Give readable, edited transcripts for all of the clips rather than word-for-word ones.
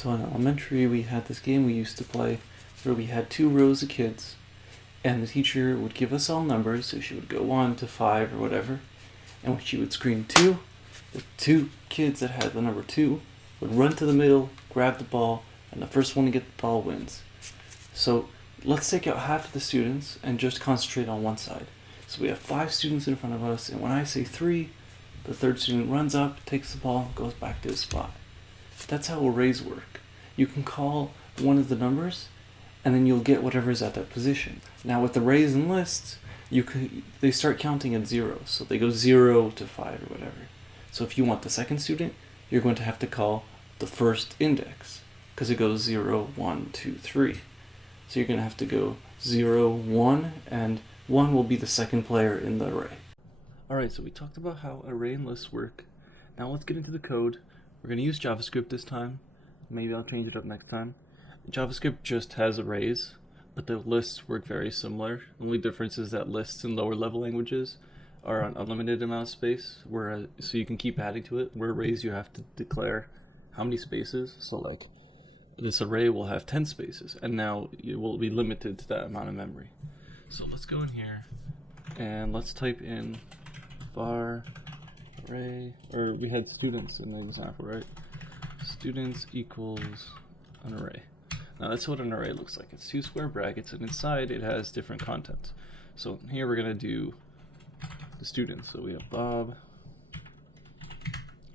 So in elementary, we had this game we used to play where we had two rows of kids, and the teacher would give us all numbers, so she would go 1 to 5 or whatever, and when she would scream 2, the two kids that had the number 2 would run to the middle, grab the ball, and the first one to get the ball wins. So let's take out half of the students and just concentrate on one side. So we have 5 students in front of us, and when I say 3, the third student runs up, takes the ball, goes back to his spot. That's how arrays work. You can call one of the numbers, and then you'll get whatever's at that position. Now with arrays and lists, they start counting at 0, so they go 0 to 5 or whatever. So if you want the second student, you're going to have to call the first index, because it goes 0, 1, 2, 3. So you're going to have to go 0, 1, and 1 will be the second player in the array. Alright, so we talked about how array and lists work. Now let's get into the code. We're going to use JavaScript this time. Maybe I'll change it up next time. JavaScript just has arrays, but the lists work very similar. The only difference is that lists in lower level languages are an unlimited amount of space, whereas so you can keep adding to it. Where arrays you have to declare how many spaces. So like this array will have 10 spaces, and now it will be limited to that amount of memory. So let's go in here and let's type in var array, or we had students in the example, right? Students equals an array. Now that's what an array looks like. It's 2 square brackets, and inside it has different contents. So here we're gonna do the students. So we have Bob,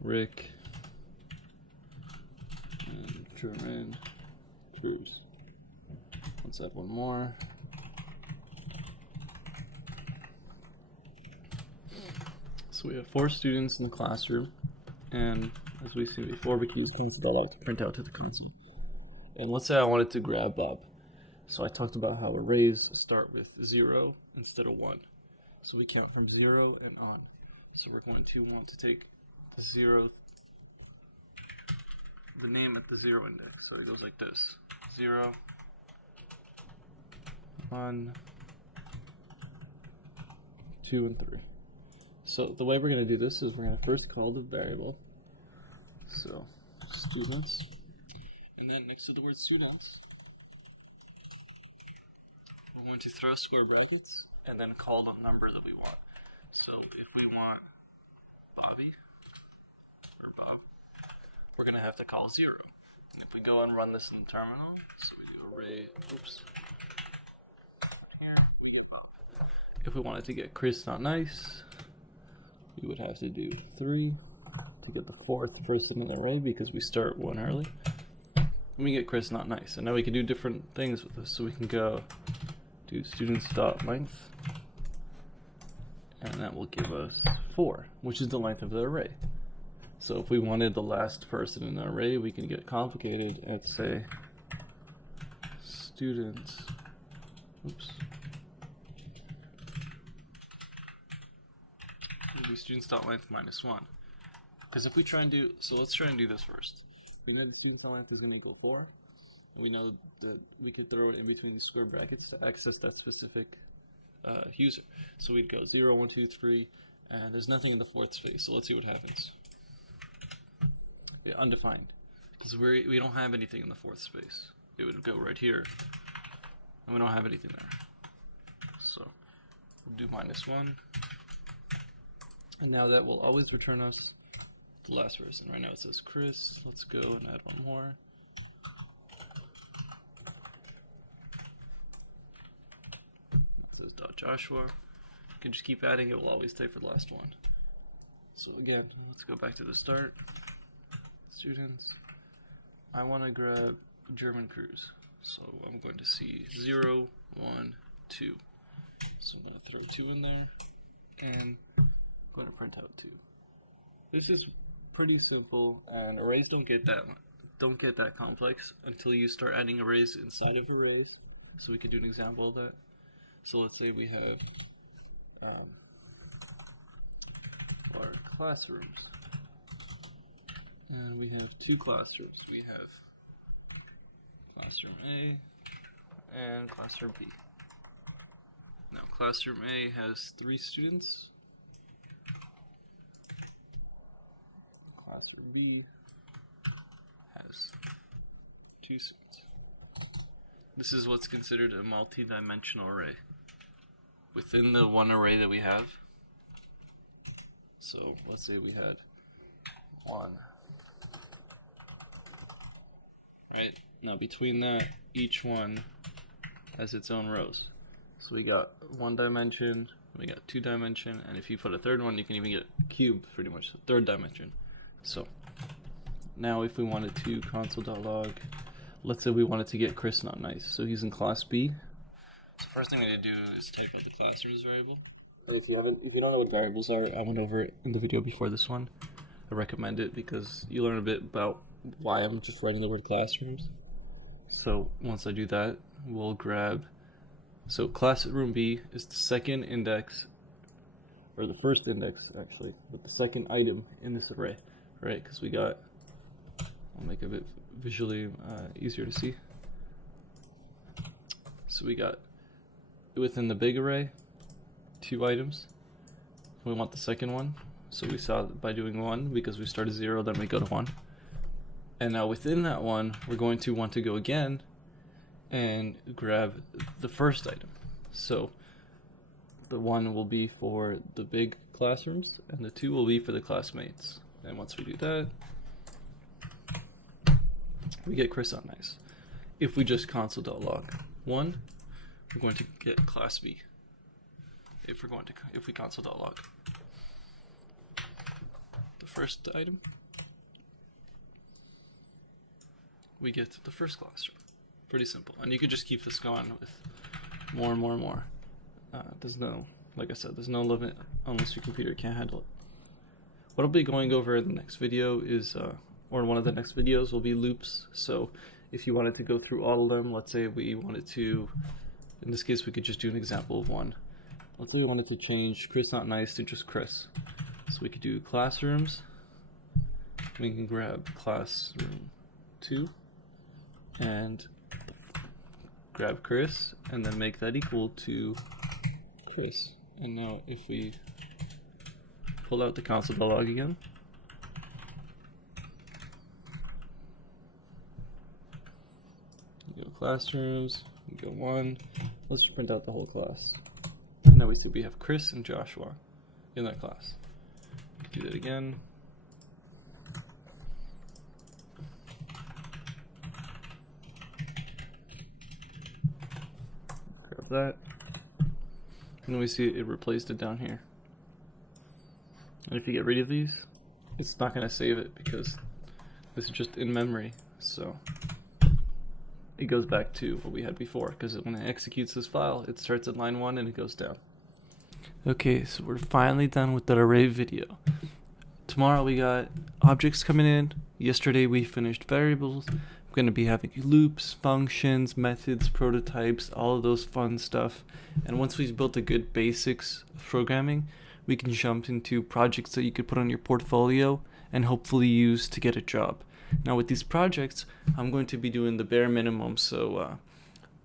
Rick, and German, Jules. Let's add one more. So we have 4 students in the classroom, and as we've seen before, we can use console.out to print out to the console. And let's say I wanted to grab Bob. So I talked about how arrays start with 0 instead of 1. So we count from 0 and on. So we're going to want to take the 0, the name at the 0 index. So it goes like this: 0, 1, 2, and 3. So the way we're going to do this is we're going to first call the variable, so students, and then next to the word students, we're going to throw square brackets and then call the number that we want. So if we want Bobby, or Bob, we're going to have to call 0. And if we go and run this in the terminal, so we do array, here, we get Bob. If we wanted to get Chris Not Nice, we would have to do 3 to get the 4th person in the array because we start 1 early. And we get Chris Not Nice. And now we can do different things with this. So we can go do students.length, and that will give us 4, which is the length of the array. So if we wanted the last person in the array, we can get complicated and say students, students.length -1. Because if we try and do, so let's try and do this first. So then students.length is going to equal 4. And we know that we could throw it in between these square brackets to access that specific user. So we'd go 0, 1, 2, 3, and there's nothing in the 4th space. So let's see what happens. Yeah, undefined. Because we don't have anything in the 4th space. It would go right here. And we don't have anything there. So we'll do -1. And now that will always return us the last person. Right now it says Chris. Let's go and add one more. It says .joshua. You can just keep adding, it will always stay for the last one. So again, let's go back to the start. Students. I want to grab German Cruise. So I'm going to see 0, 1, 2. So I'm going to throw 2 in there. And I'm going to print out 2. This is pretty simple, and arrays don't get that complex until you start adding arrays inside of arrays. So we could do an example of that. So let's say we have our classrooms, and we have 2 classrooms. We have classroom A and classroom B. Now classroom A has 3 students. Classroom B has 2 seconds. This is what's considered a multi-dimensional array. Within the one array that we have, so let's say we had 1. Right? Now between that, each one has its own rows. So we got 1 dimension, we got 2 dimension, and if you put a third one, you can even get a cube, pretty much, the 3rd dimension. So now if we wanted to console.log, let's say we wanted to get Chris not nice, so he's in class B. So first thing we need to do is type out the classrooms variable. If you don't know what variables are, I went over it in the video before this one. I recommend it because you learn a bit about why I'm just writing the word classrooms. So once I do that, we'll grab, so classroom B is the second index, or the first index actually, but the second item in this array, right? Because we got, I'll make it a bit visually easier to see. So we got, within the big array, 2 items. We want the second one. So we saw by doing 1, because we start at 0, then we go to 1. And now within that one, we're going to want to go again and grab the first item. So the 1 will be for the big classrooms, and the 2 will be for the classmates. And once we do that, we get Chris on nice. If we just console.log 1, we're going to get class B. If we console.log the first item, we get the first classroom. Pretty simple. And you could just keep this going with more and more and more. There's no, like I said, there's no limit unless your computer can't handle it. What I'll be going over in the next video is, or in one of the next videos, will be loops. So if you wanted to go through all of them, let's say we wanted to, in this case we could just do an example of one. Let's say we wanted to change Chris not nice to just Chris. So we could do classrooms. We can grab classroom 2 and grab Chris and then make that equal to Chris. And now if we pull out the console.log again, you go classrooms, you go 1, let's just print out the whole class. And now we see we have Chris and Joshua in that class. Do that again. Grab that. And then we see it replaced it down here. And if you get rid of these, it's not going to save it because this is just in memory. So it goes back to what we had before, because when it executes this file, it starts at line 1 and it goes down. Okay, so we're finally done with that array video. Tomorrow we got objects coming in. Yesterday we finished variables. We're going to be having loops, functions, methods, prototypes, all of those fun stuff. And once we've built a good basics of programming, we can jump into projects that you could put on your portfolio and hopefully use to get a job. Now with these projects, I'm going to be doing the bare minimum, so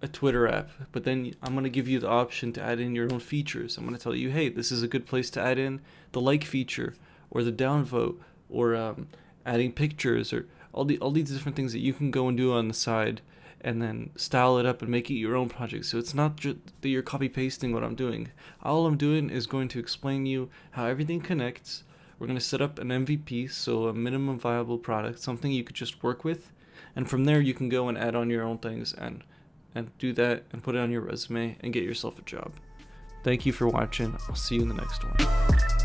a Twitter app, but then I'm going to give you the option to add in your own features. I'm going to tell you, hey, this is a good place to add in the like feature or the downvote or adding pictures or all these different things that you can go and do on the side and then style it up and make it your own project. So it's not just that you're copy pasting what I'm doing. All I'm doing is going to explain you how everything connects. We're going to set up an MVP, so a minimum viable product, something you could just work with, and from there you can go and add on your own things and do that and put it on your resume and get yourself a job. Thank you for watching. I'll see you in the next one.